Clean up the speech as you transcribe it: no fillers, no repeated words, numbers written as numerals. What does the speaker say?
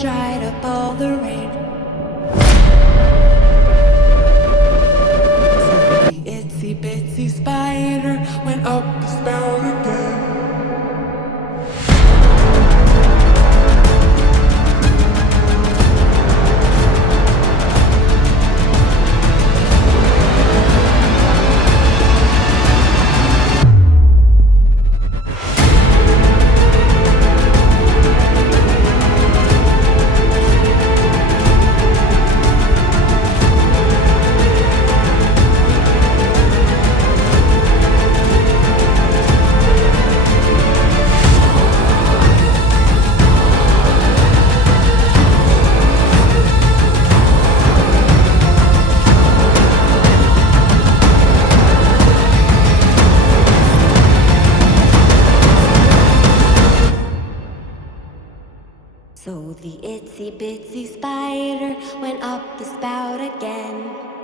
dried up all the rain. So the itsy bitsy spider went up the spout again. So the itsy bitsy spider went up the spout again.